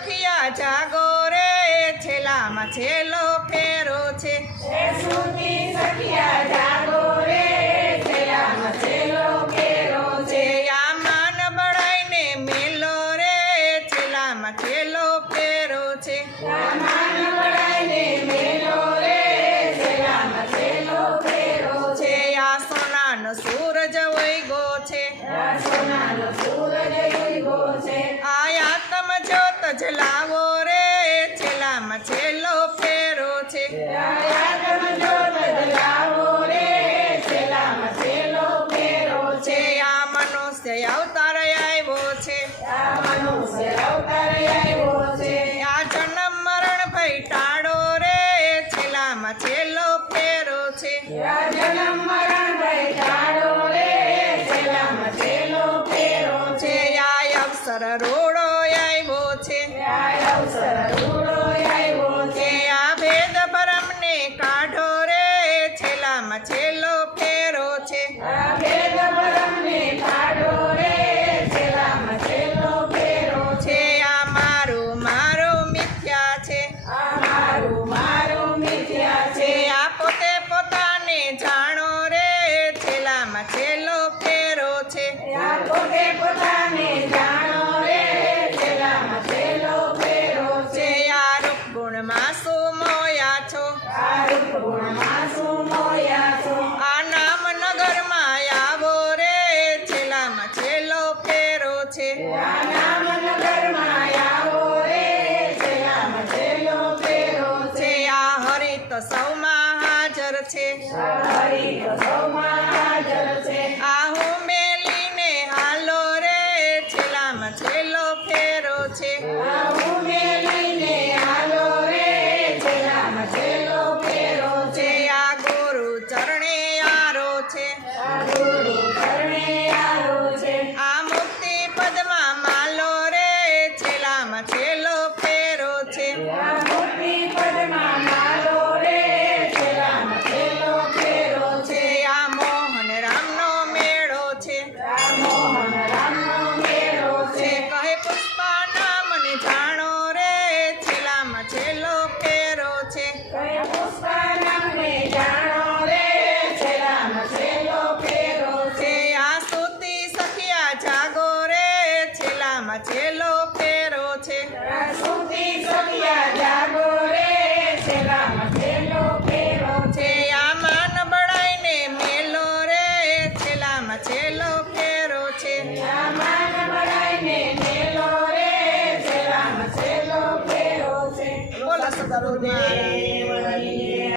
સખિયા જાગો રે છેલ્લામાં છેલ્લો ફેરો છે સુતી સખિયા જાગો રે છેલ્લામાં છેલ્લો ફેરો છે આ માન બળાઈને મેલો રે છેલ્લામાં છેલ્લો ફેરો છે માન બળાઈને મેલો રે છેલ્લામાં છેલ્લો ફેરો છે આ સોનાનો સૂરજ વૈગો છે સોનાનો સૂરજ ઉગ્યો છે આયા તમ જ્યોત જલાવો રે છેલ્લામાં છેલ્લો ફેરો છે આયાતમ જ્યોત જલાવો રે છેલ્લામાં છેલ્લો ફેરો છે આ મનુષ્ય અવતાર આવ્યો છે આ મનુષ્ય અવતાર આવ્યો છે આ જન્મ મરણ ભઈ ટાળો રે છેલ્લામાં છેલ્લો ફેરો છે આ જન્મ મરણ ભઈ ટાળો રે છેલ્લામાં છેલ્લો ફેરો છે આ અવસર રોડો આવ્યો છે આ અવસર રૂડો આવ્યો છે આ ભેદ ભરમને કાઢો રે છેલ્લામાં છેલ્લો ફેરો છે આ ભેદ ભરમને કાઢો રે છેલ્લામાં છેલ્લો ફેરો છે આ મારું મારું મિથ્યા છે આ મારું મારું મિથ્યા છે આ પોતે પોતાને જાણો રે છેલ્લામાં છેલ્લો ફેરો છે આ પોતે પોતાને જાણો રે છેલ્લામાં છેલ્લો ફેરો છે આ રૂપ ગુણમાં શું મોયા છો આ રૂપ ગુણમાં શું મોયા છો આ નામ નગરમાં આવો રે છેલ્લામાં છેલ્લો ફેરો છે આ નામનગરમાં આવો રે છેલ્લામાં છેલ્લો ફેરો છે આ હરિત સૌમાં હાજર છે હરી તો સૌમાં હાજર છે આ હું મેલીને હાલો રે છેલ્લામાં છેલ્લો ફેરો છે આવું મેં લઈને હાલો રે છેલ્લામાં છેલ્લો ફેરો છે આ ગુરુ ચરણે આરો છે આ ગુરુ ચરણે આરો છે આ મુક્તિ પદમાં માલો રે છેલ્લામાં છેલ્લો ફેરો છે આ મુક્તિ પદમાં માલો રે છેલ્લામાં છેલ્લો ફેરો છે આ મોહન રામનો મેળો છે આ મોહન રામનો મેળો છે કહે પુષ્પા નામને જાણો રે છેલ્લામાં છેલ્લો ફેરો છે કયા પુષ્પા નામને જાણો રે છેલ્લામાં છેલ્લો ફેરો છે આ સ્તુતિ સખિયા જાગો રે છેલ્લામાં છેલ્લો ફેરો છે આ સુતી સખિયા જાગો રે છેલ્લામાં છેલ્લો ફેરો છે આ માન બળાઈને મેલો રે છેલ્લામાં છેલ્લો ફેરો છે આ માન બળાઈને મેલો રે છેલ્લામાં છેલ્લો ફેરો છે બોલો સદગુરુ મહારાજ.